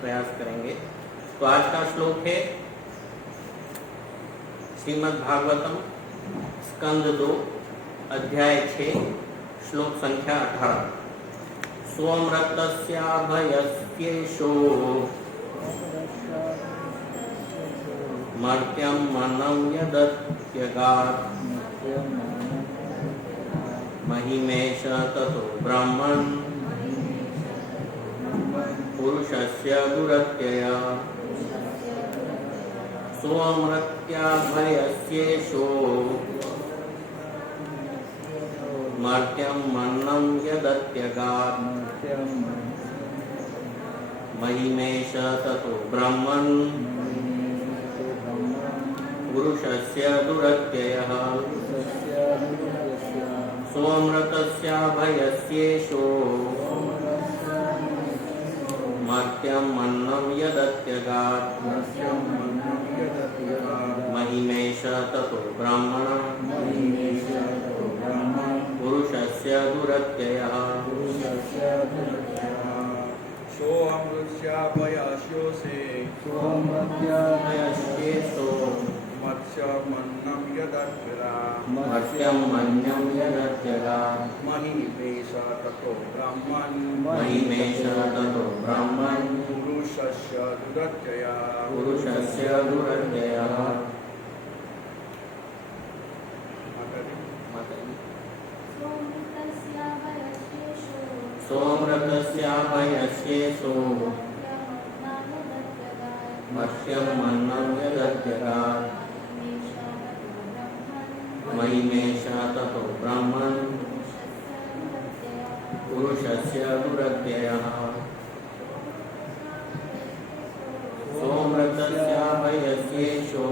प्रयास करेंगे। तो आज का श्लोक है श्रीमद् भागवतम स्कंद 2 अध्याय 6 श्लोक संख्या 18। सोमृतस्याभयस्येषो मर्त्यं मनं यदत्यगात् महिमेश ततो ब्रह्मन् पुरुषस्य दुरत्यय। सोमृत्याभयस्येषो मर्त्यं मनं यदत्यगात् महिमेश ततो ब्रह्मन् पुरुषस्य दुरत्ययः। सोमृतस्याभयस्येषो मर्त्यं मन्नं यदत्यगात् महिमेश ततो ब्रह्मणः पुरुषस्य दुरत्ययः। सोमृत्याभयस्येषो मत्स्यमन्नं यदत्यगात् मर्त्यं मन्यं यदत्यगात् महिमेश ततो ब्रह्मन् पुरुषस्य दुरत्ययः। सोमृतस्याभयस्येषो मत्स्यं मन्नं यदत्यगात् महिमेश ततो ब्रह्मन् पुरुषस्य दुरत्ययः। सोमृतस्याभयस्येषो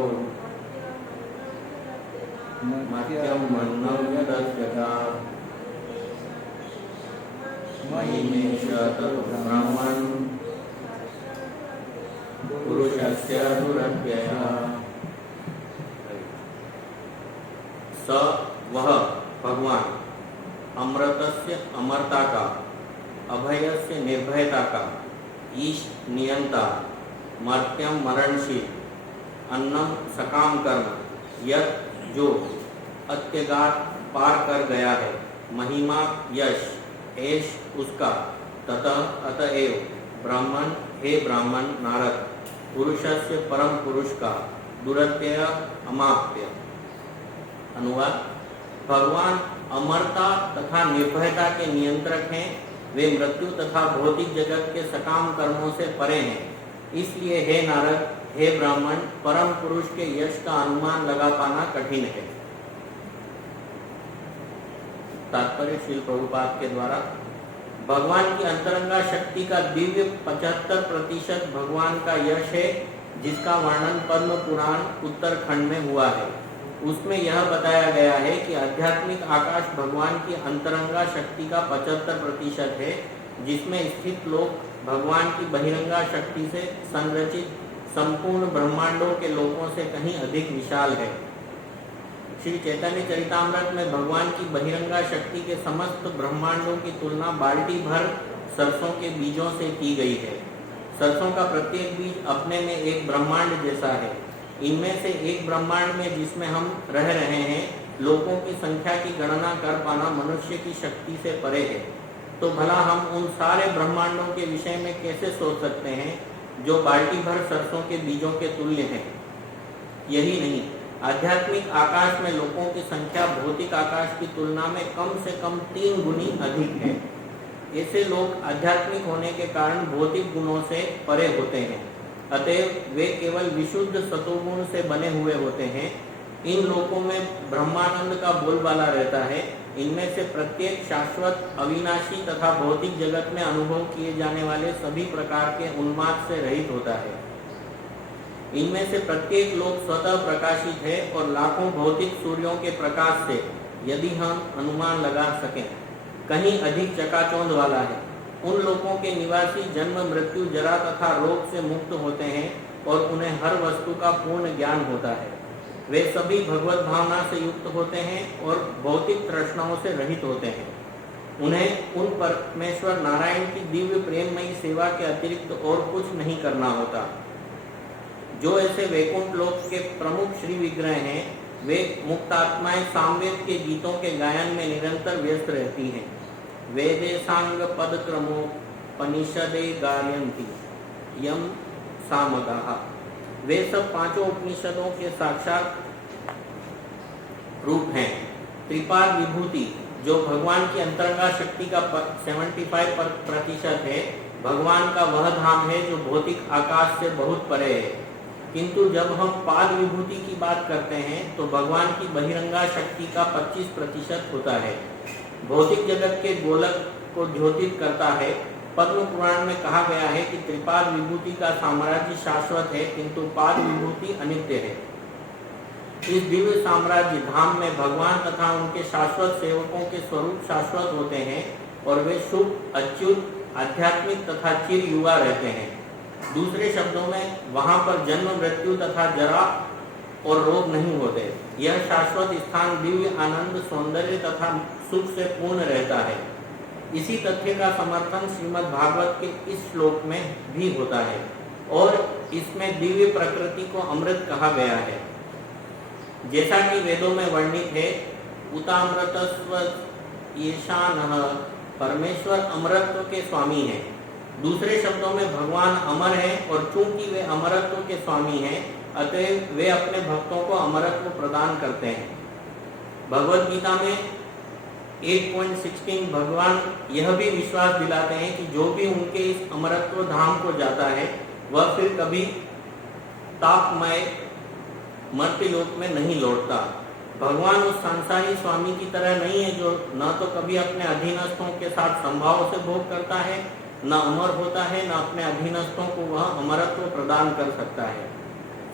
मर्त्यं मन्नं यदत्यगात् महिमेश ततो ब्रह्मन् पुरुषस्य दुरत्ययः। स वह भगवान अमृतस्य अमरता का, अभयस्य निर्भयता का, ईश नियंता, मर्त्यम मरणशील, अन्नम सकाम कर्म, यत जो अत्यगात पार कर गया है, महिमा यश एश उसका, ततः अतएव ब्राह्मण हे ब्राह्मण नारद, पुरुषस्य परम पुरुष का, दुरत्यय अमाप्य। अनुवाद। भगवान अमरता तथा निर्भयता के नियंत्रक हैं। वे मृत्यु तथा भौतिक जगत के सकाम कर्मों से परे हैं। इसलिए हे नारद, हे ब्राह्मण, परम पुरुष के यश का अनुमान लगा पाना कठिन है। तात्पर्य श्रील प्रभुपाद के द्वारा। भगवान की अंतरंगा शक्ति का दिव्य 75% भगवान का यश है, जिसका वर्णन पद्म पुराण उत्तरखंड में हुआ है। उसमें यह बताया गया है कि आध्यात्मिक आकाश भगवान की अंतरंगा शक्ति का 75% है, जिसमें स्थित लोक भगवान की बहिरंगा शक्ति से संरचित संपूर्ण ब्रह्मांडों के लोकों से कहीं अधिक विशाल है। श्री चैतन्य चरितामृत में भगवान की बहिरंगा शक्ति के समस्त ब्रह्मांडों की तुलना बाल्टी भर सरसों के बीजों से की गई है। सरसों का प्रत्येक बीज अपने में एक ब्रह्मांड जैसा है। इनमें से एक ब्रह्मांड में जिसमें हम रह रहे हैं, लोकों की संख्या की गणना कर पाना मनुष्य की शक्ति से परे है। तो भला हम उन सारे ब्रह्मांडों के विषय में कैसे सोच सकते हैं जो बाल्टी भर सरसों के बीजों के तुल्य हैं। यही नहीं, आध्यात्मिक आकाश में लोगों की संख्या भौतिक आकाश की तुलना में कम से कम 3 गुनी अधिक है। ऐसे लोग आध्यात्मिक होने के कारण भौतिक गुणों से परे होते हैं, अतएव वे केवल विशुद्ध सतोगुण से बने हुए होते हैं। इन लोकों में ब्रह्मानंद का बोलबाला रहता है। इनमें से प्रत्येक शाश्वत, अविनाशी तथा भौतिक जगत में अनुभव किए जाने वाले सभी प्रकार के उन्माद से रहित होता है। इनमें से प्रत्येक लोक स्वतः प्रकाशित है और लाखों भौतिक सूर्यों के प्रकाश से, यदि हम अनुमान लगा सकें, कहीं अधिक चकाचौंध वाला है। उन लोगों के निवासी जन्म, मृत्यु, जरा तथा रोग से मुक्त होते हैं और उन्हें हर वस्तु का पूर्ण ज्ञान होता है। वे सभी भगवत भावना से युक्त होते हैं और भौतिक तृष्णाओं से रहित होते हैं। उन्हें उन परमेश्वर नारायण की दिव्य प्रेममयी सेवा के अतिरिक्त और कुछ नहीं करना होता। जो ऐसे वैकुंठ लोक के प्रमुख श्री विग्रह हैं, वे मुक्त आत्माएं सामवेद के गीतों के गायन में निरंतर व्यस्त रहती हैं। वेदे सांग पद क्रमोपनिषदे गायन्ति यम सामगाः। वे सब पांचों उपनिषदों के साक्षात रूप हैं। त्रिपाद विभूति जो भगवान की अंतरंगा शक्ति का 75% है, भगवान का वह धाम है जो भौतिक आकाश से बहुत परे है। किंतु जब हम पाद विभूति की बात करते हैं तो भगवान की बहिरंगा शक्ति का 25% होता है। भौतिक जगत के गोलक को द्योतित करता है। पद्म पुराण में कहा गया है कि त्रिपाद विभूति का साम्राज्य शाश्वत है, किंतु पाद विभूति अनित्य है। इस दिव्य साम्राज्य धाम में भगवान तथा उनके शाश्वत सेवकों के स्वरूप शाश्वत होते हैं और वे शुभ, अच्युत, आध्यात्मिक तथा चिर युवा रहते हैं। दूसरे शब्दों में वहां पर जन्म, मृत्यु तथा जरा और रोग नहीं होते। यह शाश्वत स्थान दिव्य आनंद, सौंदर्य तथा सुख से पूर्ण रहता है। इसी तथ्य का समर्थन श्रीमद् भागवत के इस श्लोक में भी होता है और इसमें दिव्य प्रकृति को अमृत कहा गया है। जैसा कि वेदों में वर्णित है, उतामृतस्व येषानः, परमेश्वर अमरत्व के स्वामी हैं। दूसरे शब्दों में भगवान अमर हैं और चूंकि वे अमरत्व के स्वामी हैं, अतः वे अपने भक्तों को अमरत्व प्रदान करते हैं। भगवद गीता में 8.16 भगवान यह भी विश्वास दिलाते हैं कि जो भी उनके इस अमरत्व धाम को जाता है वह फिर कभी तापमय मर्त्यलोक में नहीं लौटता। भगवान उस संसारी स्वामी की तरह नहीं है जो न तो कभी अपने अधीनस्थों के साथ संभाव से भोग करता है, न अमर होता है, न अपने अधीनस्थों को वह अमरत्व प्रदान कर सकता है।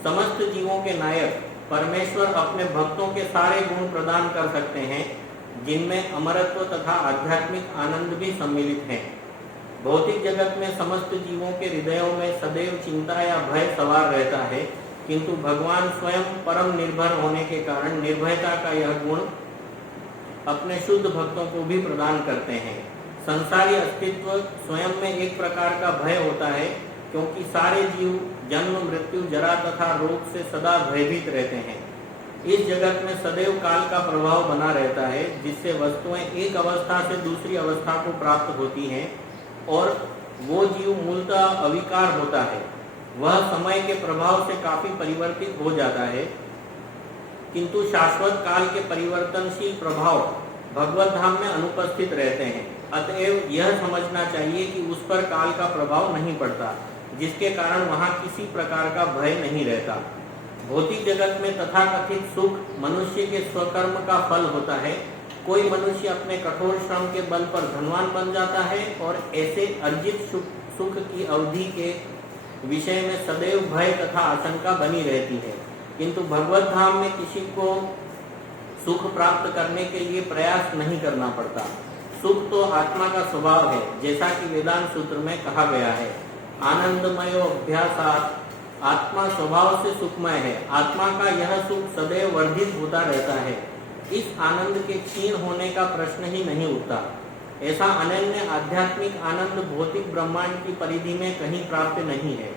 समस्त जीवों के नायक परमेश्वर अपने भक्तों के सारे गुण प्रदान कर सकते हैं, जिनमें अमरत्व तथा आध्यात्मिक आनंद भी सम्मिलित है। भौतिक जगत में समस्त जीवों के हृदयों में सदैव चिंता या भय सवार रहता है, किंतु भगवान स्वयं परम निर्भर होने के कारण निर्भयता का यह गुण अपने शुद्ध भक्तों को भी प्रदान करते हैं। संसारी अस्तित्व स्वयं में एक प्रकार का भय होता है, क्योंकि सारे जीव जन्म, मृत्यु, जरा तथा रोग से सदा भयभीत रहते हैं। इस जगत में सदैव काल का प्रभाव बना रहता है, जिससे वस्तुएं एक अवस्था से दूसरी अवस्था को प्राप्त होती हैं और वो जीव मूलतः अविकार होता है। वह समय के प्रभाव से काफी परिवर्तित हो जाता है, किंतु शाश्वत काल के परिवर्तनशील प्रभाव भगवत धाम में अनुपस्थित रहते हैं। अतएव यह समझना चाहिए कि उस पर काल का प्रभाव नहीं पड़ता, जिसके कारण वहां किसी प्रकार का भय नहीं रहता। भौतिक जगत में तथाकथित सुख मनुष्य के स्वकर्म का फल होता है। कोई मनुष्य अपने कठोर श्रम के बल पर धनवान बन जाता है और ऐसे अर्जित सुख की अवधि के विषय में सदैव भय तथा आशंका बनी रहती है। किंतु भगवत धाम में किसी को सुख प्राप्त करने के लिए प्रयास नहीं करना पड़ता। सुख तो आत्मा का स्वभाव है, जैसा कि वेदांत सूत्र में कहा गया है, आनंदमयो अभ्यासात्। आत्मा स्वभाव से सुखमय है। आत्मा का यह सुख सदैव वर्धित होता रहता है। इस आनंद के क्षीण होने का प्रश्न ही नहीं उठता। ऐसा अनन्य आध्यात्मिक आनंद भौतिक ब्रह्मांड की परिधि में कहीं प्राप्त नहीं है।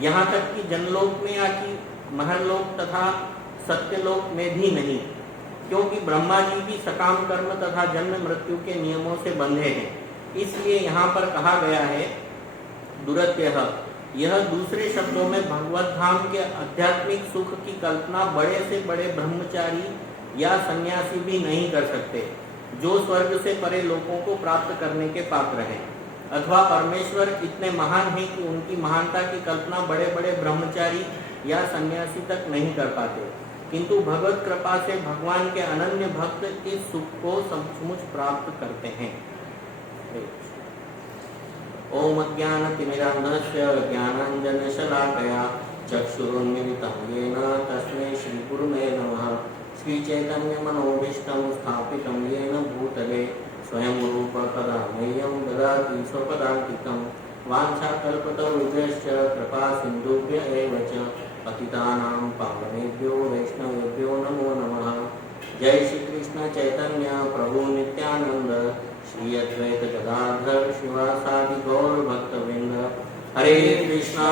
यहाँ तक कि जनलोक में या कि महरलोक तथा सत्यलोक में भी नहीं, क्योंकि ब्रह्मा जी भी सकाम कर्म तथा जन्म मृत्यु के नियमों से बंधे हैं। इसलिए यहाँ पर कहा गया है दुरत्यः। यह दूसरे शब्दों में भगवत धाम के आध्यात्मिक सुख की कल्पना बड़े से बड़े ब्रह्मचारी या सन्यासी भी नहीं कर सकते, जो स्वर्ग से परे लोगों को प्राप्त करने के पात्र हैं। अथवा परमेश्वर इतने महान हैं कि उनकी महानता की कल्पना बड़े बड़े ब्रह्मचारी या सन्यासी तक नहीं कर पाते, किंतु भगवत कृपा से भगवान के अनन्य भक्त इस सुख को सचमुच प्राप्त करते हैं। ओम अज्ञानतिमिरान्धस्य ज्ञानाञ्जनशलाकया चक्षुरुन्मिलितं येन तस्मै श्रीगुरुवे नमः। श्रीचैतन्यमनोभीष्टं स्थापितं येन भूतले स्वयं रूप कदा मह्यं ददाति स्वपदान्तिकं। वाञ्छाकल्पतरुभ्यश्च कृपा सिन्धुभ्य एव च पतितानां पावनेभ्यो वैष्णवेभ्यो नमो नमः। जय श्री कृष्ण चैतन्य प्रभु नित्यानंद, श्री अद्वैत गदाधर शिवासादि गौर भक्तवृंद। हरे कृष्णा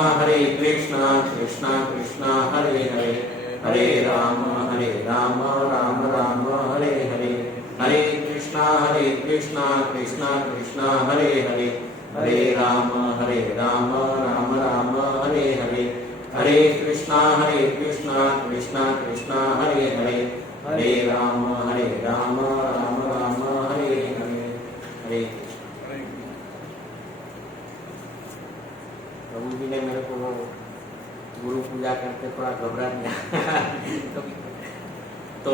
कृष्णा कृष्णा हरे हरे, हरे राम राम राम हरे हरे, हरे कृष्णा कृष्णा कृष्णा हरे हरे, हरे राम राम राम हरे हरे, हरे कृष्णा कृष्णा कृष्णा हरे हरे, हरे राम राम राम हरे हरे, हरे कृष्ण। प्रभु जी ने मेरे को वो गुरु पूजा करके थोड़ा घबरा दिया। तो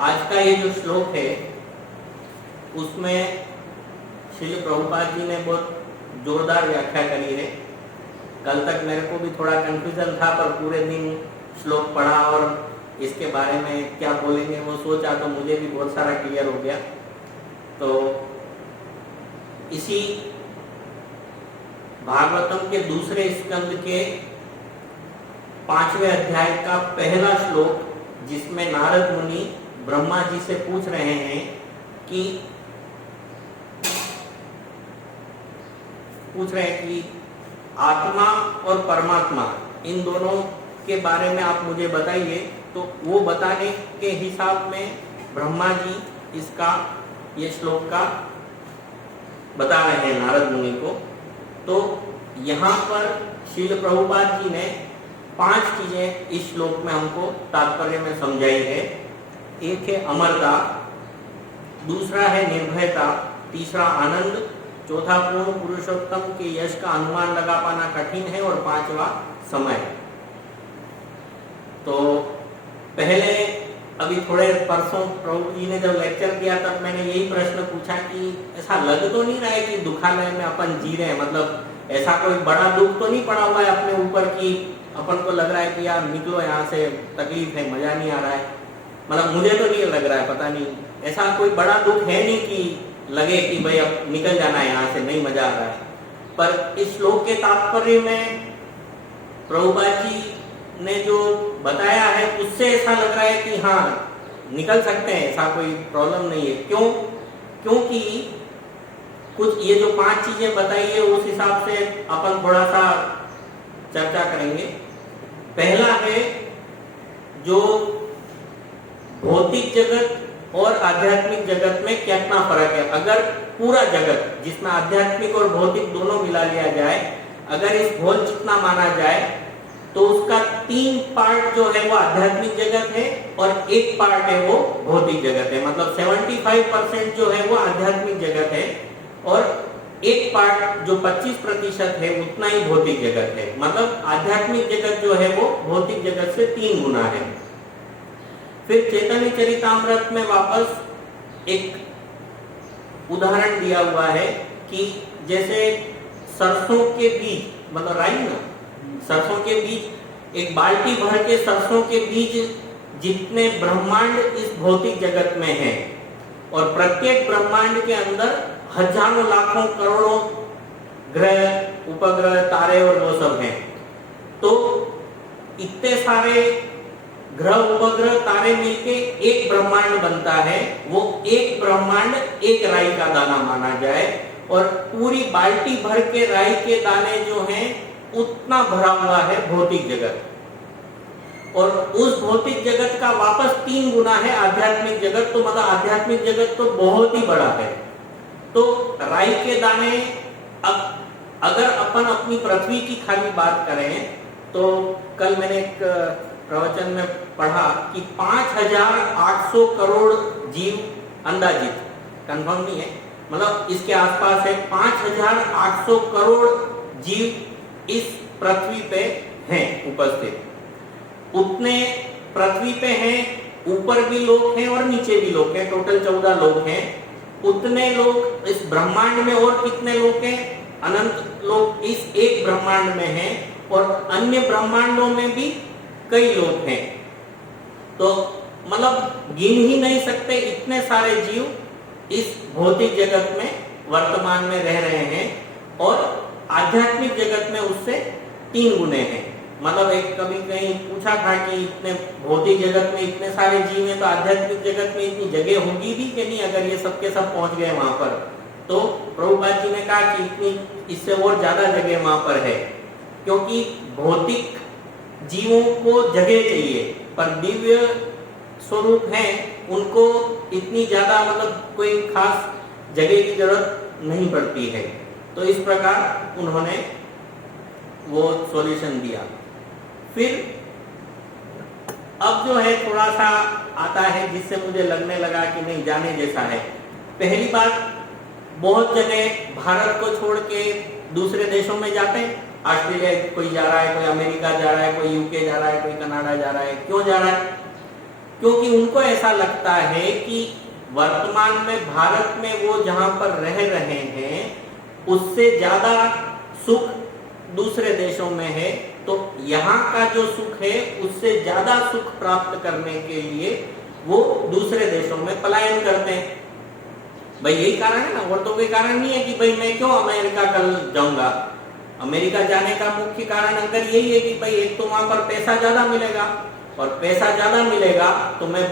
आज का ये जो श्लोक है उसमें श्रील प्रभुपाद जी ने बहुत जोरदार व्याख्या करी है। कल तक मेरे को भी थोड़ा कंफ्यूजन था, पर पूरे दिन श्लोक पढ़ा और इसके बारे में क्या बोलेंगे वो सोचा तो मुझे भी बहुत सारा क्लियर हो गया। तो इसी भागवतम के दूसरे स्कंद के 5वें अध्याय का पहला श्लोक, जिसमें नारद मुनि ब्रह्मा जी से पूछ रहे हैं कि आत्मा और परमात्मा इन दोनों के बारे में आप मुझे बताइए। तो वो बताने के हिसाब में ब्रह्मा जी इसका ये श्लोक का बता रहे हैं नारद मुनि को। तो यहाँ पर श्रील प्रभुपाद जी ने 5 चीजें इस श्लोक में हमको तात्पर्य में समझाई है। एक है अमरता, दूसरा है निर्भयता, तीसरा आनंद, चौथा पूर्ण पुरुषोत्तम के यश का अनुमान लगा पाना कठिन है, और 5वां समय। तो पहले अभी थोड़े परसों प्रभु जी ने जब लेक्चर दिया तब मैंने यही प्रश्न पूछा कि ऐसा लग तो नहीं रहा है कि दुखालय में अपन जी रहे हैं, मतलब ऐसा कोई बड़ा दुख तो नहीं पड़ा हुआ है अपने ऊपर कि अपन को लग रहा है कि यार निकलो यहाँ से, तकलीफ है, मजा नहीं आ रहा है। मतलब मुझे तो नहीं लग रहा है, पता नहीं ऐसा कोई बड़ा दुख है नहीं कि लगे कि भाई अब निकल जाना है यहाँ से, नहीं मजा आ रहा है। पर इस श्लोक के तात्पर्य में प्रभुपाद जी ने जो बताया है उससे ऐसा लग रहा है कि हाँ निकल सकते हैं, ऐसा कोई प्रॉब्लम नहीं है। क्यों? क्योंकि कुछ ये जो 5 चीजें बताई है उस हिसाब से अपन थोड़ा सा चर्चा करेंगे। पहला है जो भौतिक जगत और आध्यात्मिक जगत में कितना फर्क है। अगर पूरा जगत जिसमें आध्यात्मिक और भौतिक दोनों मिला लिया जाए, अगर इस भोल चितना माना जाए तो उसका 3 पार्ट जो है वो आध्यात्मिक जगत है और 1 पार्ट है वो भौतिक जगत है। मतलब 75% जो है वो आध्यात्मिक जगत है और 1 पार्ट जो 25% है उतना ही भौतिक जगत है। मतलब आध्यात्मिक जगत जो है वो भौतिक जगत से 3 गुना है। फिर चैतन्य चरितामृत में वापस एक उदाहरण दिया हुआ है कि जैसे सरसों के बीज, मतलब राई ना, सरसों के बीज, एक बाल्टी भर के सरसों के बीज जितने ब्रह्मांड इस भौतिक जगत में हैं, और प्रत्येक ब्रह्मांड के अंदर हजारों लाखों करोड़ों ग्रह, उपग्रह, तारे और वो सब हैं। तो इतने सारे ग्रह, उपग्रह, तारे मिलके एक ब्रह्मांड बनता है। वो एक ब्रह्मांड एक राई का दाना माना जाए, और पूरी बाल्टी भर के राई के दाने जो हैं उतना भरा हुआ है भौतिक जगत, और उस भौतिक जगत का वापस 3 गुना है आध्यात्मिक जगत। तो मतलब आध्यात्मिक जगत तो बहुत ही बड़ा है। तो राई के दाने, अब अगर अपन अपनी पृथ्वी की खाली बात करें तो कल मैंने एक प्रवचन में पढ़ा कि 5800 करोड़ जीव, अंदाजित, कंफर्म नहीं है, मतलब इसके आसपास है, 5800 करोड़ जीव इस पृथ्वी पे हैं उपस्थित। उतने पृथ्वी पे हैं, ऊपर भी लोग हैं और नीचे भी लोग हैं, टोटल 14 लोग हैं। उतने लोग इस ब्रह्मांड में, और कितने लोग हैं? अनंत लोग इस एक ब्रह्मांड में हैं, और अन्य ब्रह्मांडों में भी कई लोग हैं। तो मतलब गिन ही नहीं सकते, इतने सारे जीव इस भौतिक जगत में वर्तमान में रह रहे हैं, और आध्यात्मिक जगत में उससे 3 गुने हैं। मतलब एक कभी कहीं पूछा था कि इतने भौतिक जगत में इतने सारे जीव हैं तो आध्यात्मिक जगत में इतनी जगह होगी भी कि नहीं, अगर ये सबके सब पहुंच गए वहां पर। तो प्रभुपाद जी ने कहा कि इतनी इससे और ज्यादा जगह वहां पर है, क्योंकि भौतिक जीवों को जगह चाहिए, पर दिव्य स्वरूप हैं उनको इतनी ज्यादा मतलब कोई खास जगह की जरूरत नहीं पड़ती है। तो इस प्रकार उन्होंने वो सॉल्यूशन दिया। फिर अब जो है थोड़ा सा आता है जिससे मुझे लगने लगा कि नहीं, जाने जैसा है। पहली बात, बहुत जगह भारत को छोड़ के दूसरे देशों में जाते हैं। ऑस्ट्रेलिया कोई जा रहा है, कोई अमेरिका जा रहा है, कोई यूके जा रहा है, कोई कनाडा जा रहा है। क्यों जा रहा है? क्योंकि उनको ऐसा लगता है कि वर्तमान में भारत में वो जहां पर रह रहे हैं उससे ज्यादा सुख दूसरे देशों में है, तो यहाँ का जो सुख है उससे ज्यादा सुख प्राप्त करने के लिए वो दूसरे देशों में पलायन करते हैं। भाई यही कारण है ना, और तो कोई कारण नहीं है कि भाई मैं क्यों अमेरिका कल जाऊंगा। अमेरिका जाने का मुख्य कारण अगर यही है कि भाई एक तो वहां पर पैसा ज्यादा मिलेगा, और पैसा ज्यादा मिलेगा तो मैं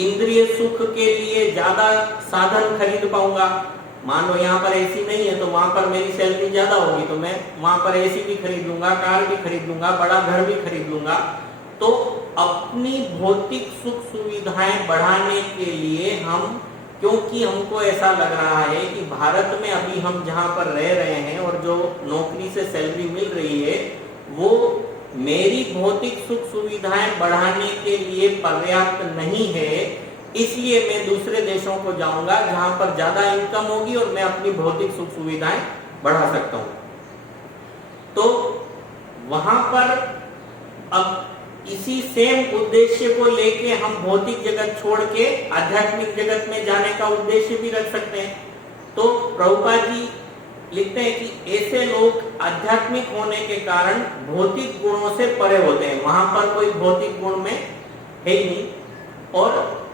इंद्रिय सुख के लिए ज्यादा साधन खरीद पाऊंगा। मान लो यहाँ पर एसी नहीं है तो वहां पर मेरी सैलरी ज्यादा होगी तो मैं वहां पर एसी भी खरीद लूंगा, कार भी खरीद लूंगा, बड़ा घर भी खरीद लूंगा। तो अपनी भौतिक सुख सुविधाएं बढ़ाने के लिए हम, क्योंकि हमको ऐसा लग रहा है कि भारत में अभी हम जहां पर रह रहे हैं और जो नौकरी से सैलरी मिल रही है वो मेरी भौतिक सुख सुविधाएं बढ़ाने के लिए पर्याप्त नहीं है, इसलिए मैं दूसरे देशों को जाऊंगा जहां पर ज्यादा इनकम होगी और मैं अपनी भौतिक सुख सुविधाएं बढ़ा सकता हूं। तो वहां पर अब इसी सेम उद्देश्य को लेके हम भौतिक जगत छोड़ के आध्यात्मिक जगत में जाने का उद्देश्य भी रख सकते हैं। तो प्रभुपाद जी लिखते हैं कि ऐसे लोग आध्यात्मिक होने के कारण भौतिक गुणों से परे होते हैं, वहां पर कोई भौतिक गुण में है ही नहीं, और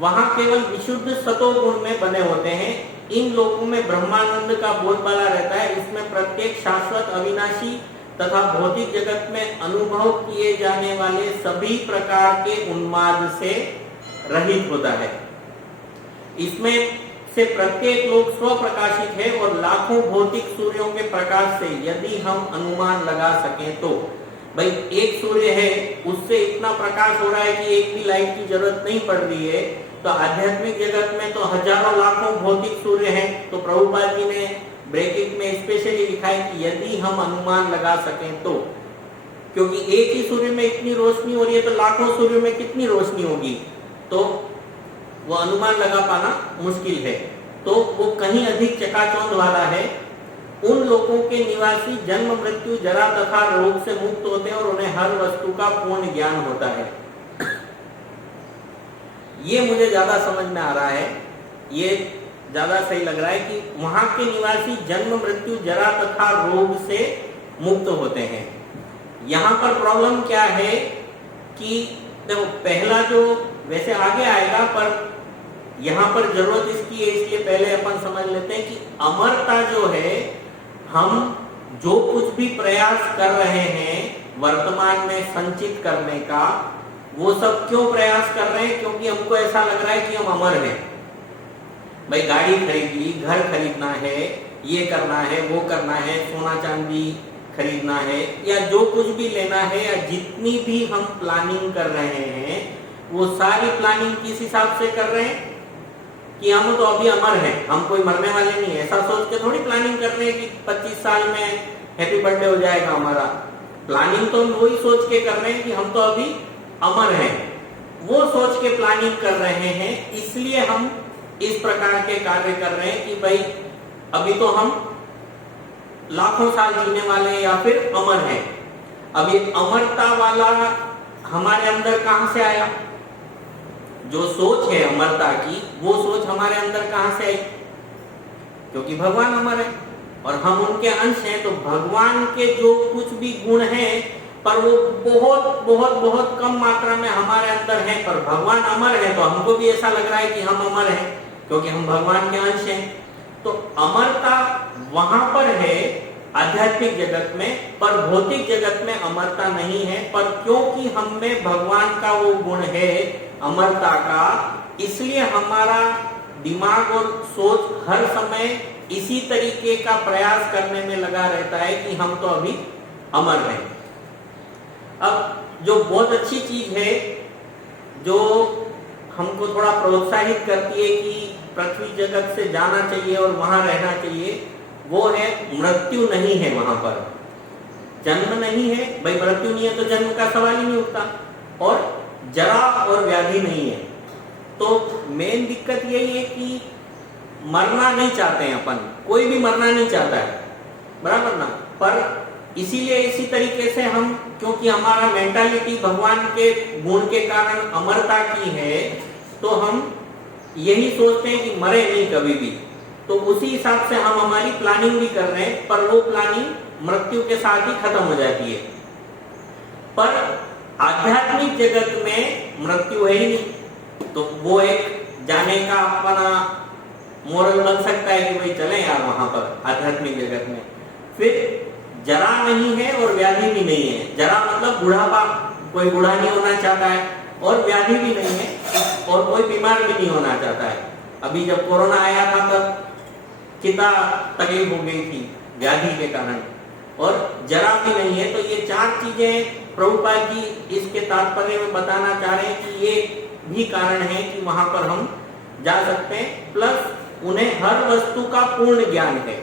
वहां केवल विशुद्ध सतोगुण में बने होते हैं। इन लोगों में ब्रह्मानंद का बोलबाला रहता है। इसमें प्रत्येक शाश्वत, अविनाशी तथा भौतिक जगत में अनुभव किए जाने वाले सभी प्रकार के उन्माद से रहित होता है। इसमें से प्रत्येक लोक स्वप्रकाशित है और लाखों भौतिक सूर्यों के प्रकाश से यदि हम अनुमान लगा सकें तो, भाई एक सूर्य है उससे इतना प्रकाश हो रहा है कि एक भी लाइट की जरूरत नहीं पड़ रही है, तो आध्यात्मिक जगत में तो हजारों लाखों भौतिक सूर्य हैं। तो प्रभुपाद जी ने ब्रैकेट में स्पेशली लिखा है कि यदि हम अनुमान लगा सकें तो, क्योंकि एक ही सूर्य में इतनी रोशनी हो रही है तो लाखों सूर्य में कितनी रोशनी होगी, तो वो अनुमान लगा पाना मुश्किल है। तो वो कहीं अधिक चकाचौंध वाला है। उन लोगों के निवासी जन्म, मृत्यु, जरा तथा रोग से मुक्त होते हैं और उन्हें हर वस्तु का पूर्ण ज्ञान होता है। ये मुझे ज्यादा समझ में आ रहा है, ये ज्यादा सही लग रहा है कि वहां के निवासी जन्म, मृत्यु, जरा तथा रोग से मुक्त होते हैं। यहाँ पर प्रॉब्लम क्या है कि देखो, पहला जो वैसे आगे आएगा पर यहाँ पर जरूरत इसकी है, इसलिए पहले अपन समझ लेते हैं कि अमरता जो है, हम जो कुछ भी प्रयास कर रहे हैं वर्तमान में संचित करने का, वो सब क्यों प्रयास कर रहे हैं? क्योंकि हमको ऐसा लग रहा है कि हम अमर हैं। भाई गाड़ी खरीद ली, घर खरीदना है, ये करना है, वो करना है, सोना चांदी खरीदना है, या जो कुछ भी लेना है, या जितनी भी हम प्लानिंग कर रहे हैं वो सारी प्लानिंग किस हिसाब से कर रहे हैं कि हम तो अभी अमर हैं, हम कोई मरने वाले नहीं। ऐसा सोच के थोड़ी प्लानिंग कर रहे हैं कि 25 साल में हैप्पी बर्थडे हो जाएगा हमारा। प्लानिंग तो हम वही सोच के कर रहे हैं कि हम तो अभी अमर हैं, वो सोच के प्लानिंग कर रहे हैं। इसलिए हम इस प्रकार के कार्य कर रहे हैं कि भाई अभी तो हम लाखों साल जीने वाले हैं या फिर अमर हैं। अब ये अमरता वाला हमारे अंदर कहां से आया? जो सोच है अमरता की, वो सोच हमारे अंदर कहां से आई? क्योंकि भगवान अमर है और हम उनके अंश हैं। तो भगवान के जो कुछ भी गुण हैं पर वो बहुत बहुत बहुत कम मात्रा में हमारे अंदर हैं, पर भगवान अमर है तो हमको भी ऐसा लग रहा है कि हम अमर हैं क्योंकि हम भगवान के अंश हैं। तो अमरता वहां पर है आध्यात्मिक जगत में, पर भौतिक जगत में अमरता नहीं है। पर क्योंकि हम में भगवान का वो गुण है अमरता का, इसलिए हमारा दिमाग और सोच हर समय इसी तरीके का प्रयास करने में लगा रहता है कि हम तो अभी अमर हैं। अब जो बहुत अच्छी चीज है जो हमको थोड़ा प्रोत्साहित करती है कि पृथ्वी जगत से जाना चाहिए और वहां रहना चाहिए, वो है मृत्यु नहीं है वहां पर, जन्म नहीं है। भाई मृत्यु नहीं है तो जन्म का सवाल ही नहीं उठता, और जरा और व्याधि नहीं है। तो मेन दिक्कत यही है कि मरना नहीं चाहते हैं अपन, कोई भी मरना नहीं चाहता है, बराबर ना। पर इसीलिए इसी तरीके से हम, क्योंकि हमारा मेंटालिटी भगवान के गुण के कारण अमरता की है, तो हम यही सोचते हैं कि मरे नहीं कभी भी। तो उसी हिसाब से हम हमारी प्लानिंग भी कर रहे हैं, पर वो प्लानिंग मृत्यु के साथ ही खत्म हो जाती है। पर आध्यात्मिक जगत में मृत्यु है ही नहीं, तो वो एक जाने का अपना मोरल बन सकता है कि भाई चले यार वहां पर आध्यात्मिक जगत में। फिर जरा नहीं है और व्याधि भी नहीं है। जरा मतलब बुढ़ापा, कोई बूढ़ा नहीं होना चाहता है, और व्याधि भी नहीं है और कोई बीमार भी नहीं होना चाहता है। अभी जब कोरोना आया था तब कितना तकलीफ हो गई थी व्याधि के कारण, और जरा भी नहीं है। तो ये चार चीजें प्रभुपाद जी इसके तात्पर्य में बताना चाह रहे हैं कि ये भी कारण है कि वहां पर हम जा सकते हैं, प्लस उन्हें हर वस्तु का पूर्ण ज्ञान है।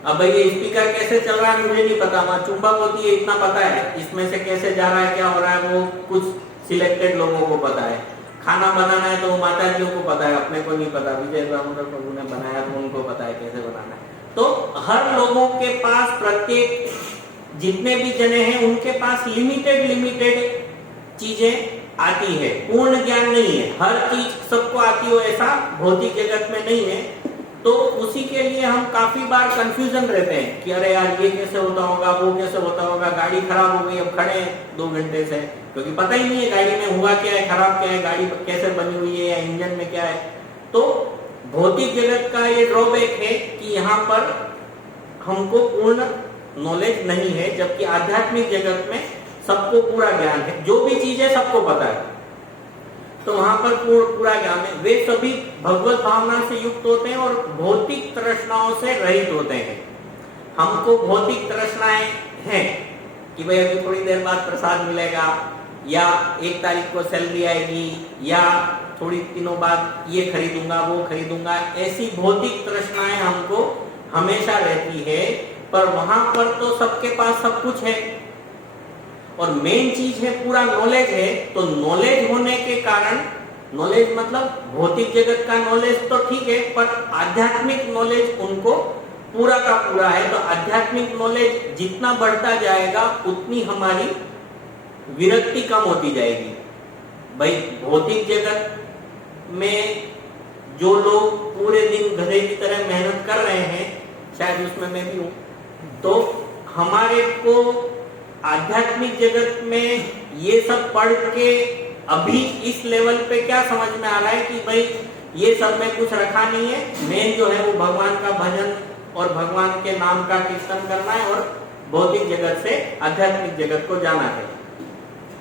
अब भाई ये स्पीकर कैसे चल रहा है मुझे नहीं पता, वहां चुंबक होती है इतना पता है, इसमें से कैसे जा रहा है क्या हो रहा है वो कुछ सिलेक्टेड लोगों को पता है। खाना बनाना है तो माता जियों को पता है, अपने को नहीं पता। विजय दामोदर प्रभु ने बनाया तो उनको पता है कैसे बनाना है। तो हर लोगों के पास, प्रत्येक जितने भी जने हैं उनके पास लिमिटेड चीजें आती है, पूर्ण ज्ञान नहीं है। हर चीज सबको आती हो ऐसा भौतिक जगत में नहीं है। तो उसी के लिए हम काफी बार कंफ्यूजन रहते हैं कि अरे यार ये कैसे होता होगा, वो कैसे होता होगा, गाड़ी खराब हो गई, अब खड़े हैं 2 घंटे से, क्योंकि पता ही नहीं है गाड़ी में हुआ क्या है, खराब क्या है, गाड़ी कैसे बनी हुई है या इंजन में क्या है। तो भौतिक जगत का ये ड्रॉबैक है कि यहाँ पर हमको पूर्ण नॉलेज नहीं है, जबकि आध्यात्मिक जगत में सबको पूरा ज्ञान है, जो भी चीज है सबको पता है। तो वहां पर पूरा ज्ञान है। वे सभी भगवत भावना से युक्त होते हैं और भौतिक तृष्णाओं से रहित होते हैं। हमको भौतिक तृष्णाएं हैं कि भाई अभी थोड़ी देर बाद प्रसाद मिलेगा, या 1 तारीख को सैलरी आएगी, या थोड़ी दिनों बाद ये खरीदूंगा वो खरीदूंगा, ऐसी भौतिक तृष्णाएं हमको हमेशा रहती है। पर वहां पर तो सबके पास सब कुछ है, और मेन चीज है पूरा नॉलेज है। तो नॉलेज होने के कारण, नॉलेज मतलब भौतिक जगत का नॉलेज तो ठीक है, पर आध्यात्मिक नॉलेज उनको पूरा का पूरा है। तो आध्यात्मिक नॉलेज जितना बढ़ता जाएगा उतनी हमारी विरक्ति कम होती जाएगी। भाई भौतिक जगत में जो लोग पूरे दिन गधे की तरह मेहनत कर रहे हैं, शायद उसमें मैं भी हूं, तो हमारे को आध्यात्मिक जगत में ये सब पढ़ के अभी इस लेवल पे क्या समझ में आ रहा है कि भाई ये सब में कुछ रखा नहीं है, मेन जो है वो भगवान का भजन और भगवान के नाम का कीर्तन करना है और भौतिक जगत से आध्यात्मिक जगत को जाना है,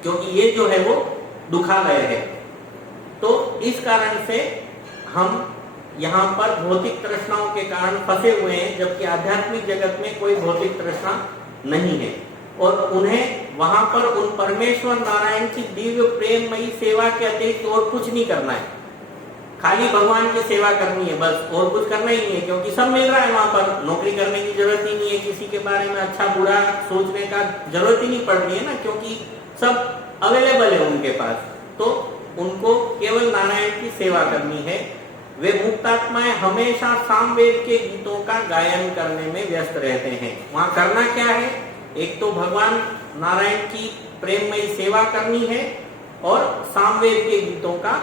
क्योंकि ये जो है वो दुखालय है। तो इस कारण से हम यहाँ पर भौतिक तृष्णाओं के कारण फंसे हुए हैं, जबकि आध्यात्मिक जगत में कोई भौतिक तृष्णा नहीं है। और उन्हें वहां पर उन परमेश्वर नारायण की दिव्य प्रेममयी सेवा के अतिरिक्त और कुछ नहीं करना है, खाली भगवान की सेवा करनी है बस, और कुछ करना ही नहीं है। क्योंकि सब मिल रहा है वहां पर, नौकरी करने की जरूरत ही नहीं है, किसी के बारे में अच्छा बुरा सोचने का जरूरत ही नहीं पड़ रही है ना, क्योंकि सब अवेलेबल है उनके पास। तो उनको केवल नारायण की सेवा करनी है। वे मुक्तात्माएं हमेशा सामवेद के गीतों का गायन करने में व्यस्त रहते हैं। वहां करना क्या है, एक तो भगवान नारायण की प्रेममयी सेवा करनी है और सामवेद के गीतों का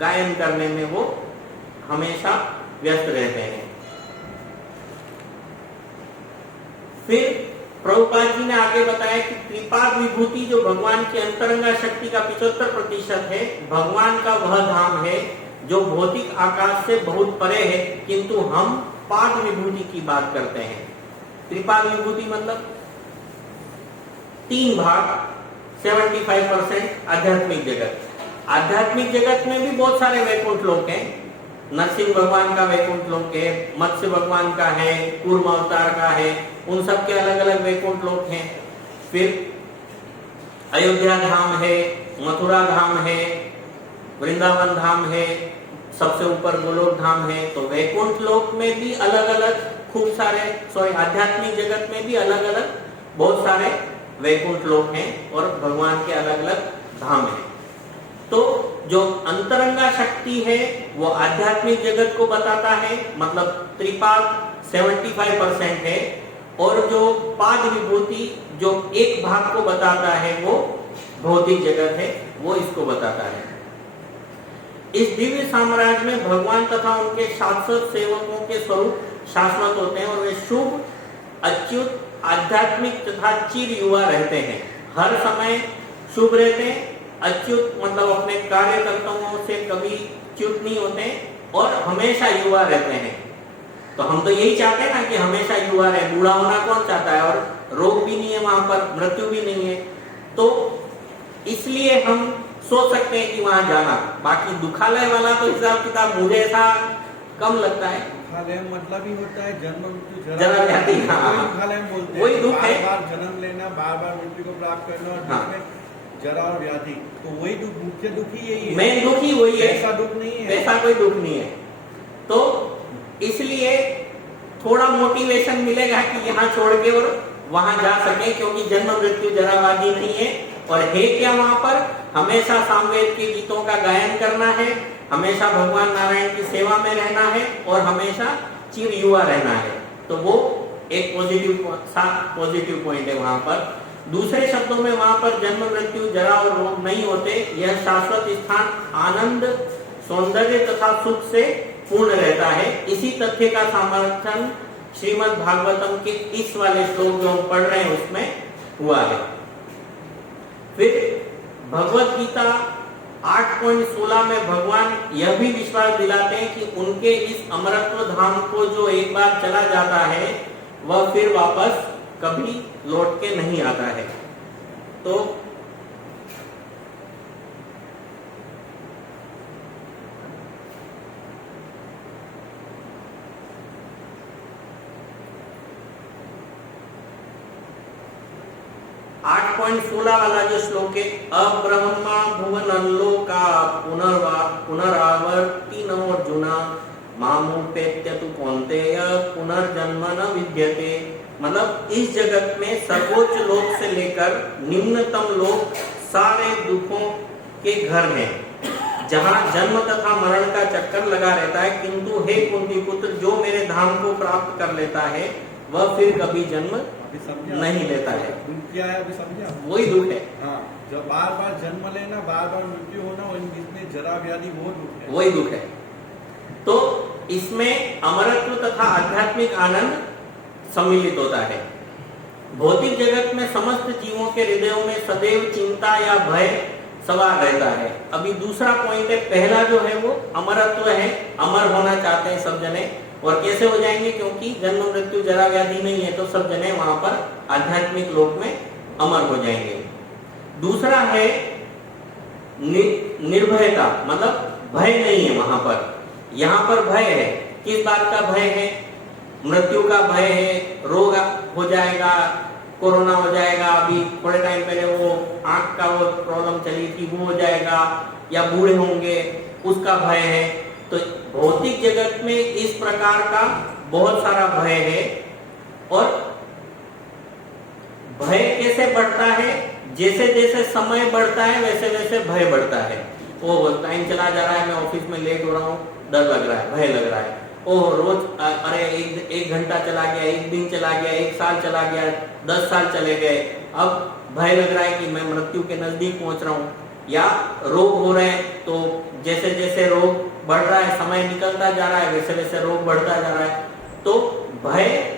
गायन करने में वो हमेशा व्यस्त रहते हैं। फिर प्रभुपाद जी ने आगे बताया कि त्रिपाद विभूति जो भगवान की अंतरंगा शक्ति का 75% है, भगवान का वह धाम है जो भौतिक आकाश से बहुत परे है, किंतु हम पाद विभूति की बात करते हैं। त्रिपाद विभूति मतलब 3 भाग 75% आध्यात्मिक जगत। आध्यात्मिक जगत में भी बहुत सारे वैकुंठ लोक हैं। नरसिंह भगवान का वैकुंठ लोक है, मत्स्य भगवान का है, कूर्म अवतार का है, उन सब के अलग अलग वैकुंठ लोक हैं। फिर अयोध्या धाम है, मथुरा धाम है, वृंदावन धाम है, सबसे ऊपर गोलोक धाम है। तो वैकुंठ लोक में भी अलग अलग खूब सारे आध्यात्मिक जगत में भी अलग अलग बहुत सारे वैकुंठ लोक हैं और भगवान के अलग अलग धाम हैं। तो जो अंतरंगा शक्ति है वो आध्यात्मिक जगत को बताता है, मतलब त्रिपाद 75% है, और जो पाद विभूति जो एक भाग को बताता है वो भौतिक जगत है, वो इसको बताता है। इस दिव्य साम्राज्य में भगवान तथा उनके शाश्वत सेवकों के स्वरूप शाश्वत होते हैं और वे शुभ, अच्युत, आध्यात्मिक तथा चिर युवा रहते हैं। हर समय शुभ रहते हैं, अच्युत मतलब अपने कार्य कर्तव्यों से कभी च्युत नहीं होते और हमेशा युवा रहते हैं। तो हम तो यही चाहते हैं ना कि हमेशा युवा रहे। बूढ़ा होना कौन चाहता है, और रोग भी नहीं है वहां पर, मृत्यु भी नहीं है। तो इसलिए हम सोच सकते हैं कि वहां जाना। बाकी दुखालय वाला तो हिसाब किताब मुझे ऐसा कम लगता है। दुखालय मतलब ही होता है जन्म मृत्यु जरा व्याधि, हाँ, दुखालय बोलते हैं। वही दुख है, बार जन्म लेना, बार बार मृत्यु को प्राप्त करना, और हाँ, जरा और व्याधि, तो वही दुख, मुख्य दुख ही यही है। मेन दुख ही वही है, ऐसा दुख नहीं है, ऐसा कोई दुख नहीं है। तो इसलिए थोड़ा मोटिवेशन मिलेगा कि यहाँ छोड़ के और वहां जा सके, क्योंकि जन्म मृत्यु जरा व्याधि नहीं है। और है क्या वहां पर, हमेशा सामवेद के गीतों का गायन करना है, हमेशा भगवान नारायण की सेवा में रहना है और हमेशा चिर युवा रहना है। तो वो एक पॉजिटिव पॉइंट है वहां पर। दूसरे शब्दों में वहां पर जन्म मृत्यु जरा और रोग नहीं होते। यह शाश्वत स्थान आनंद, सौंदर्य तथा सुख से पूर्ण रहता है। इसी तथ्य का समर्थन श्रीमद् भागवतम के इस वाले श्लोक जो हम पढ़ रहे हैं उसमें हुआ है। फिर भगवत गीता 8.16 में भगवान यह भी विश्वास दिलाते हैं कि उनके इस अमरत्व धाम को जो एक बार चला जाता है वह फिर वापस कभी लौट के नहीं आता है। तो आठ 8.16 वाला जो श्लोक है, अब्रह्मा भुवनल्लोका पुनरावर्ति नोर्जुना मामुपेत्य तु कौन्तेय पुनर्जन्म न विद्यते। मतलब इस जगत में सर्वोच्च लोक से लेकर निम्नतम लोक सारे दुखों के घर हैं, जहाँ जन्म तथा मरण का चक्कर लगा रहता है। किंतु हे कुंती पुत्र, जो मेरे धाम को प्राप्त कर लेता है वह फिर कभी जन्म नहीं लेता है। क्या है अभी समझा? वही दुख है। हाँ, जब बार बार जन्म लेना, बार बार मृत्यु होना, और जिसमें जरा व्याधि, वो दुख है, वही दुख है। तो इसमें अमरत्व तथा आध्यात्मिक आनंद सम्मिलित होता है। भौतिक जगत में समस्त जीवों के हृदयों में सदैव चिंता या भय सवार रहता है। अभी दूसरा पॉइंट है, पहला जो है वो अमरत्व है, अमर होना चाहते हैं सब जने। और कैसे हो जाएंगे? क्योंकि जन्म मृत्यु जरा व्याधि नहीं है, तो सब जने वहां पर आध्यात्मिक लोक में अमर हो जाएंगे। दूसरा है निर्भयता, मतलब भय नहीं है वहां पर। यहाँ पर भय है, किस बात का भय है? मृत्यु का भय है, रोग हो जाएगा, कोरोना हो जाएगा, अभी थोड़े टाइम पहले वो आंख का वो प्रॉब्लम चली थी, वो हो जाएगा, या बूढ़े होंगे, उसका भय है। तो भौतिक जगत में इस प्रकार का बहुत सारा भय है। और भय कैसे बढ़ता है? जैसे जैसे समय बढ़ता है वैसे वैसे भय बढ़ता है। ओ टाइम चला जा रहा है, मैं ऑफिस में लेट हो रहा हूँ, डर लग रहा है, भय लग रहा है। ओह रोज, अरे एक घंटा चला गया, एक दिन चला गया, एक साल चला गया, 10 साल चले गए, अब भय लग रहा है कि मैं मृत्यु के नजदीक पहुंच रहा हूँ। या रोग हो रहे हैं, तो जैसे जैसे रोग बढ़ रहा है, समय निकलता जा रहा है, वैसे वैसे रोग बढ़ता जा रहा है। तो भय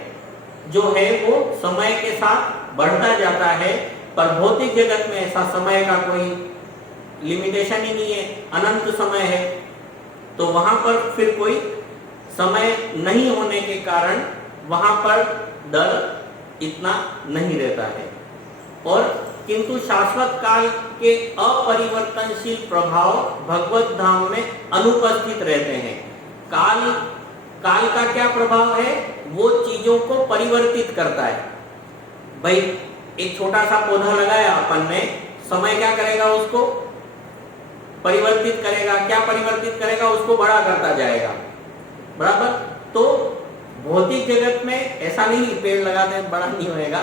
जो है वो समय के साथ बढ़ता जाता है। पर भौतिक जगत में ऐसा समय का कोई लिमिटेशन ही नहीं है, अनंत समय है। तो वहां पर फिर कोई समय नहीं होने के कारण वहां पर डर इतना नहीं रहता है। और किंतु शाश्वत काल के अपरिवर्तनशील प्रभाव भगवत धाम में अनुपस्थित रहते हैं। काल का क्या प्रभाव है? वो चीजों को परिवर्तित करता है। भाई एक छोटा सा पौधा लगाया अपन ने, समय क्या करेगा? उसको परिवर्तित करेगा। क्या परिवर्तित करेगा? उसको बड़ा करता जाएगा, बराबर। तो भौतिक जगत में ऐसा नहीं, पेड़ लगाते हैं बड़ा नहीं होएगा,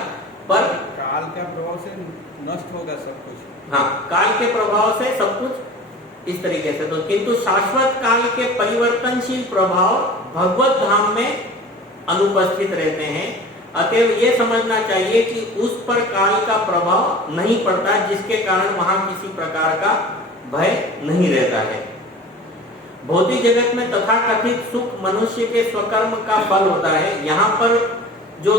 पर काल के प्रभाव से नष्ट होगा सब कुछ। हाँ, काल के प्रभाव से सब कुछ इस तरीके से। तो किंतु शाश्वत काल के परिवर्तनशील प्रभाव भगवत धाम में अनुपस्थित रहते हैं। अतएव ये समझना चाहिए कि उस पर काल का प्रभाव नहीं पड़ता, जिसके कारण वहां किसी प्रकार का भय नहीं रहता है। भौतिक जगत में तथाकथित सुख मनुष्य के स्वकर्म का फल होता है। यहाँ पर जो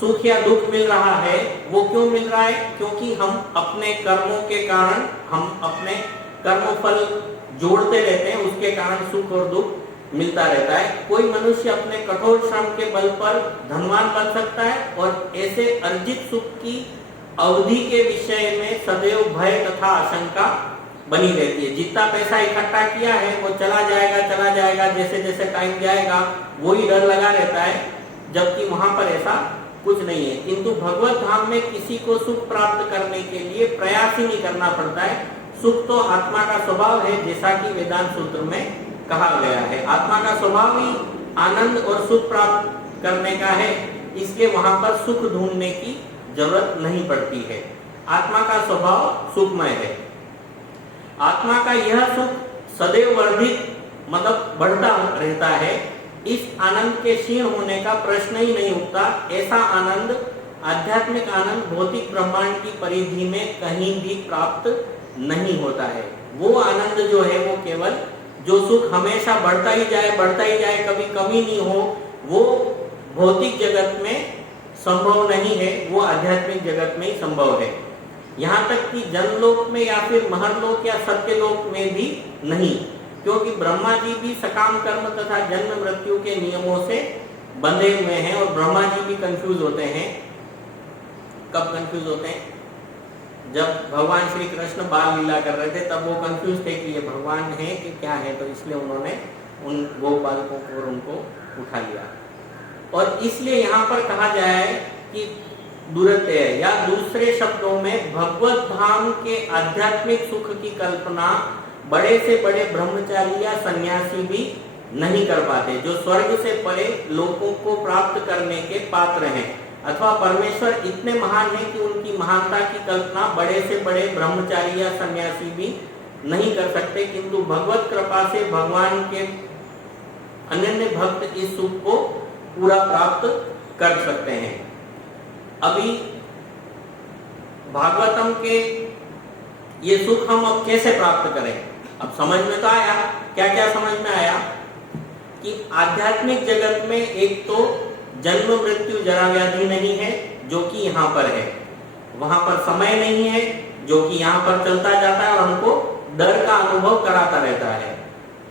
सुख या दुख मिल रहा है वो क्यों मिल रहा है? क्योंकि हम अपने कर्मों के कारण, हम अपने कर्म फल जोड़ते रहते हैं, उसके कारण सुख और दुख मिलता रहता है। कोई मनुष्य अपने कठोर श्रम के बल पर धनवान बन सकता है और ऐसे अर्जित सुख की अवधि के विषय में सदैव भय तथा आशंका बनी रहती है। जितना पैसा इकट्ठा किया है वो चला जाएगा, जैसे जैसे टाइम जाएगा वही डर लगा रहता है, जबकि वहां पर ऐसा कुछ नहीं है। किंतु भगवत धाम में किसी को सुख प्राप्त करने के लिए प्रयास ही नहीं करना पड़ता है। सुख तो आत्मा का स्वभाव है, जैसा कि वेदांत सूत्र में कहा गया है। आत्मा का स्वभाव ही आनंद और सुख प्राप्त करने का है, इसलिए वहां पर सुख ढूंढने की जरूरत नहीं पड़ती है। आत्मा का स्वभाव सुखमय है। आत्मा का यह सुख सदैव वर्धित, मतलब बढ़ता रहता है। इस आनंद के क्षीण होने का प्रश्न ही नहीं उठता। ऐसा आनंद, आध्यात्मिक आनंद भौतिक ब्रह्मांड की परिधि में कहीं भी प्राप्त नहीं होता है। वो आनंद जो है वो केवल, जो सुख हमेशा बढ़ता ही जाए, कभी कमी नहीं हो, वो भौतिक जगत में संभव नहीं है, वो आध्यात्मिक जगत में ही संभव है। यहाँ तक कि जनलोक में या फिर महरलोक या सत्यलोक में भी नहीं, क्योंकि ब्रह्मा जी भी सकाम कर्म तथा जन्म मृत्यु के नियमों से बंधे हुए हैं और ब्रह्मा जी भी कंफ्यूज होते हैं। कब कंफ्यूज होते हैं? जब भगवान श्री कृष्ण बाल लीला कर रहे थे तब वो कंफ्यूज थे कि ये भगवान है कि क्या है, तो इसलिए उन्होंने उन गोपालकों को और उनको उठा लिया। और इसलिए यहाँ पर कहा जाए कि दुरत्य, या दूसरे शब्दों में भगवत धाम के आध्यात्मिक सुख की कल्पना बड़े से बड़े ब्रह्मचारी या सन्यासी भी नहीं कर पाते, जो स्वर्ग से परे लोगों को प्राप्त करने के पात्र हैं। अथवा परमेश्वर इतने महान हैं कि उनकी महानता की कल्पना बड़े से बड़े ब्रह्मचारी या सन्यासी भी नहीं कर सकते, किंतु भगवत कृपा से भगवान के अनन्य भक्त इस सुख को पूरा प्राप्त कर सकते हैं। अभी भागवतम के ये सुख हम अब कैसे प्राप्त करें? अब समझ में तो आया। क्या क्या समझ में आया? कि आध्यात्मिक जगत में एक तो जन्म मृत्यु जरा व्याधि नहीं है, जो कि यहाँ पर है। वहां पर समय नहीं है, जो कि यहाँ पर चलता जाता है और हमको डर का अनुभव कराता रहता है।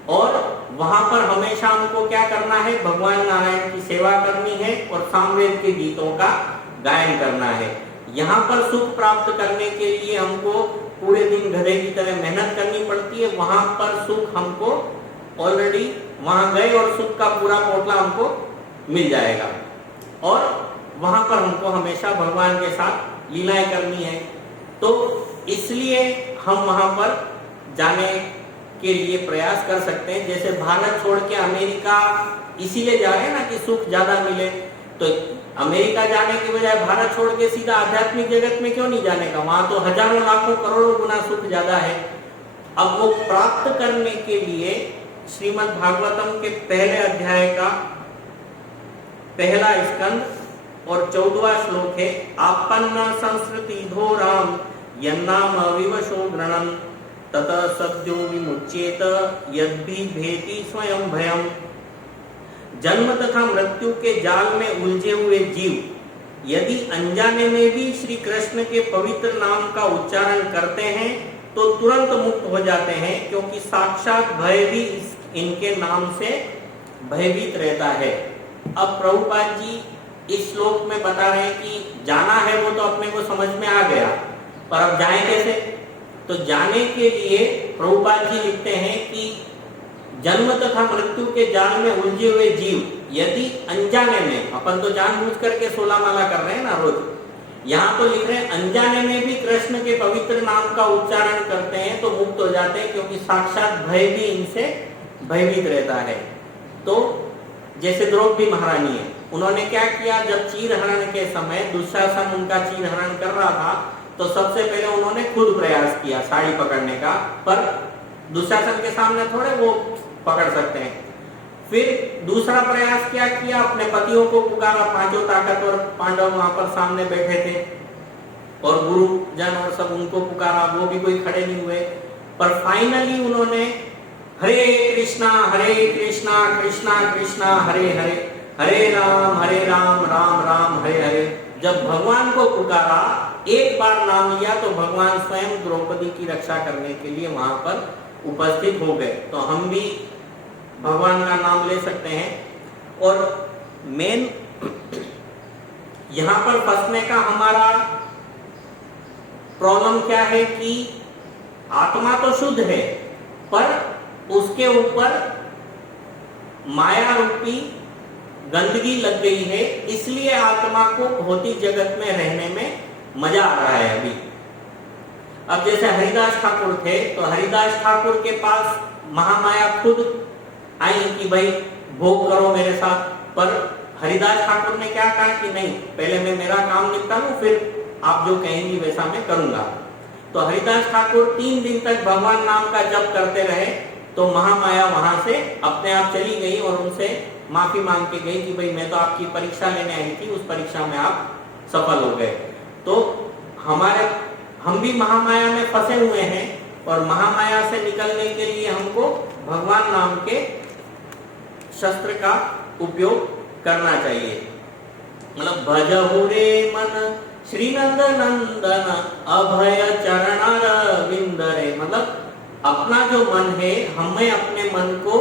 और वहां पर हमेशा हमको क्या करना है? भगवान नारायण की सेवा करनी है और सामवेद के गीतों का गायन करना है। यहाँ पर सुख प्राप्त करने के लिए हमको पूरे दिन गधे की तरह मेहनत करनी पड़ती है। वहां पर सुख हमको ऑलरेडी वहां गए और सुख का पूरा पोटला हमको मिल जाएगा, और वहां पर हमको हमेशा भगवान के साथ लीलाएं करनी है। तो इसलिए हम वहां पर जाने के लिए प्रयास कर सकते हैं। जैसे भारत छोड़ के अमेरिका इसीलिए जा रहे हैं ना कि सुख ज्यादा मिले, तो अमेरिका जाने की बजाय भारत छोड़ के सीधा आध्यात्मिक जगत में क्यों नहीं जाने का? वहां तो हजारों लाखों करोड़ों गुना सुख ज्यादा है। अब वो प्राप्त करने के लिए श्रीमद् भागवतम के पहले अध्याय का पहला स्कंद और 14वां श्लोक है, आपन्न संस्कृति धोराम यन्नाम विवशो गृणन तत सद्यो विमुच्येत यद्भि भेति स्वयं भयम। जन्म तथा मृत्यु के जाल में उलझे हुए जीव यदि अनजाने में भी श्री कृष्ण के पवित्र नाम का उच्चारण करते हैं तो तुरंत मुक्त हो जाते हैं, क्योंकि साक्षात भय भी इनके नाम से भयभीत रहता है। अब प्रभुपाद जी इस श्लोक में बता रहे हैं कि जाना है वो तो अपने को समझ में आ गया, पर अब जाए कैसे? तो जाने के लिए प्रभुपाद जी लिखते हैं कि जन्म तथा मृत्यु के जाल में उलझे हुए जीव यदि अनजाने में, अपन तो जानबूझ करके 16 माला कर रहे हैं ना रोज, यहाँ तो लिख रहे हैं अनजाने में भी कृष्ण के पवित्र नाम का उच्चारण करते हैं तो मुक्त हो जाते हैं, क्योंकि साक्षात भय भी इनसे भयभीत रहता है। तो जैसे द्रौपदी महारानी है, उन्होंने क्या किया, जब चीरहरण के समय दुशासन उनका चीरहरण कर रहा था तो सबसे पहले उन्होंने खुद प्रयास किया साड़ी पकड़ने का, पर दुशासन के सामने थोड़े वो पकड़ सकते हैं। फिर दूसरा प्रयास क्या किया, अपने पतियों को पुकारा, पांचों ताकतवर पांडव वहां पर सामने बैठे थे और गुरुजन और सब उनको पुकारा, वो भी कोई खड़े नहीं हुए। पर फाइनली उन्होंने हरे कृष्णा कृष्णा कृष्णा हरे हरे, हरे राम राम राम हरे हरे, जब भगवान को पुकारा, एक बार नाम लिया तो भगवान स्वयं द्रौपदी की रक्षा करने के लिए वहां पर उपस्थित हो गए। तो हम भी भगवान का नाम ले सकते हैं। और मेन यहां पर फंसने का हमारा प्रॉब्लम क्या है कि आत्मा तो शुद्ध है, पर उसके ऊपर माया रूपी गंदगी लग गई है, इसलिए आत्मा को भौतिक जगत में रहने में मजा आ रहा है अभी। अब जैसे हरिदास ठाकुर थे, तो हरिदास ठाकुर के पास महामाया खुद आई कि भाई भोग करो मेरे साथ, पर हरिदास ठाकुर ने क्या कहा कि नहीं, पहले मैं मेरा काम निपटा लूं, फिर आप जो कहेंगी वैसा मैं करूंगा। तो हरिदास ठाकुर 3 दिन तक भगवान नाम का जप करते रहे, तो महामाया वहां से अपने आप चली गई और उनसे माफी मांग के गई कि भाई मैं तो आपकी परीक्षा लेने आई थी, उस परीक्षा में आप सफल हो गए। तो हम भी महामाया में फंसे हुए हैं, और महामाया से निकलने के लिए हमको भगवान नाम के शस्त्र का उपयोग करना चाहिए। मतलब भजहु रे मन श्री नंद नंदन अभय चरणारविंद रे, मतलब अपना जो मन है, हमें अपने मन को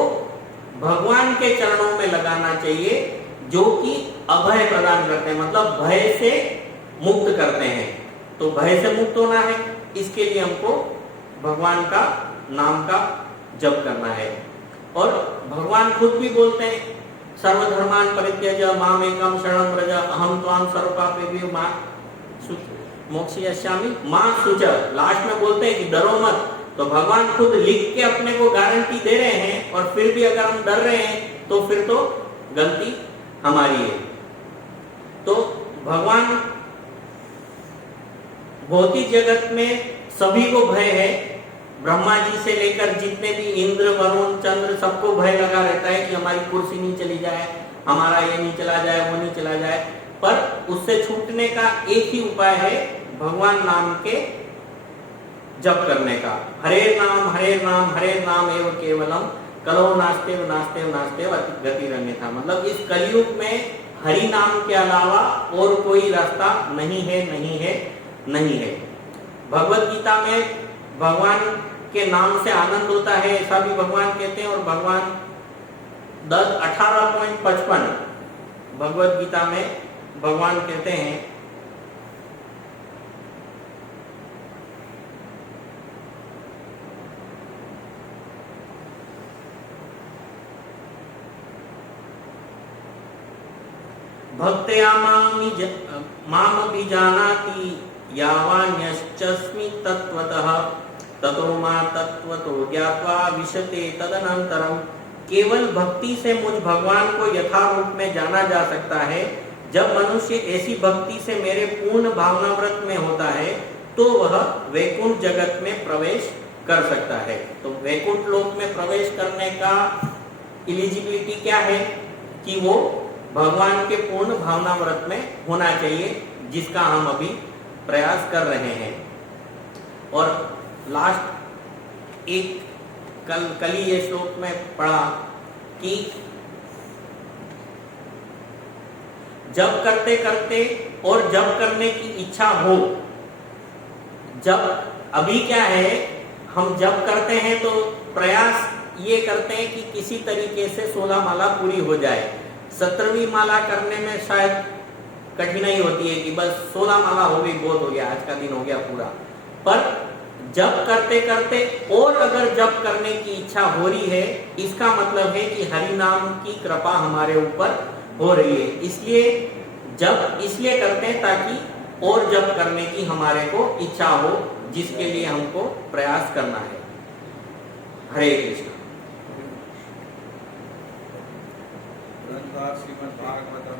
भगवान के चरणों में लगाना चाहिए, जो कि अभय प्रदान करते हैं, मतलब भय से मुक्त करते हैं। तो भय से मुक्त होना है, इसके लिए हमको भगवान का नाम का जप करना है। और भगवान खुद भी बोलते हैं सर्वधर्मान परित्यज मामेकम शरणं व्रज अहम त्वां सर्वपापेभ्यो मोक्षयिष्यामि मा शुचः। लास्ट में बोलते हैं कि डरो मत। तो भगवान खुद लिख के अपने को गारंटी दे रहे हैं, और फिर भी अगर हम डर रहे हैं तो फिर तो गलती हमारी है। तो भगवान भौतिक जगत में सभी को भय है, ब्रह्मा जी से लेकर जितने भी इंद्र वरुण चंद्र, सबको भय लगा रहता है कि हमारी कुर्सी नहीं चली जाए, हमारा ये नहीं चला जाए, वो नहीं चला जाए। पर उससे छूटने का एक ही उपाय है, भगवान नाम के जप करने का। हरे नाम एवं केवलम कलो नास्तेव नास्तेव नास्तेव गतिरन्यथा। मतलब इस कलयुग में हरि नाम के अलावा और कोई रास्ता नहीं है, नहीं है, नहीं है। भगवत गीता में भगवान के नाम से आनंद होता है, ऐसा भी भगवान कहते हैं। और भगवान 18.55 भगवत गीता में भगवान कहते हैं, भक्त्या मामपि जानाति यावान्यश्चस्मि तत्त्वतः ततो मा तत्त्वतो ज्ञात्वा विशते तदनंतरम। केवल भक्ति से मुझ भगवान को यथारूप में जाना जा सकता है। जब मनुष्य ऐसी भक्ति से मेरे पूर्ण भावनाव्रत में होता है तो वह वैकुंठ जगत में प्रवेश कर सकता है। तो वैकुंठ लोक में प्रवेश करने का एलिजिबिलिटी क्या है कि वो भगवान के पूर्ण भावनाव्रत में होना चाहिए, जिसका हम अभी प्रयास कर रहे हैं। और लास्ट एक कल ही ये श्लोक में पढ़ा कि जब करते करते और जब करने की इच्छा हो, जब अभी क्या है, हम जब करते हैं तो प्रयास ये करते हैं कि किसी तरीके से 16 माला पूरी हो जाए। 17वीं माला करने में शायद कठिनाई होती है कि बस 16 माला हो गई, बहुत हो गया, आज का दिन हो गया पूरा। पर जप करते करते और अगर जप करने की इच्छा हो रही है, इसका मतलब है कि हरि नाम की कृपा हमारे ऊपर हो रही है। इसलिए जप इसलिए करते हैं ताकि और जप करने की हमारे को इच्छा हो, जिसके लिए हमको प्रयास करना है। हरे कृष्ण। ग्रंथार श्रीमद् भागवतम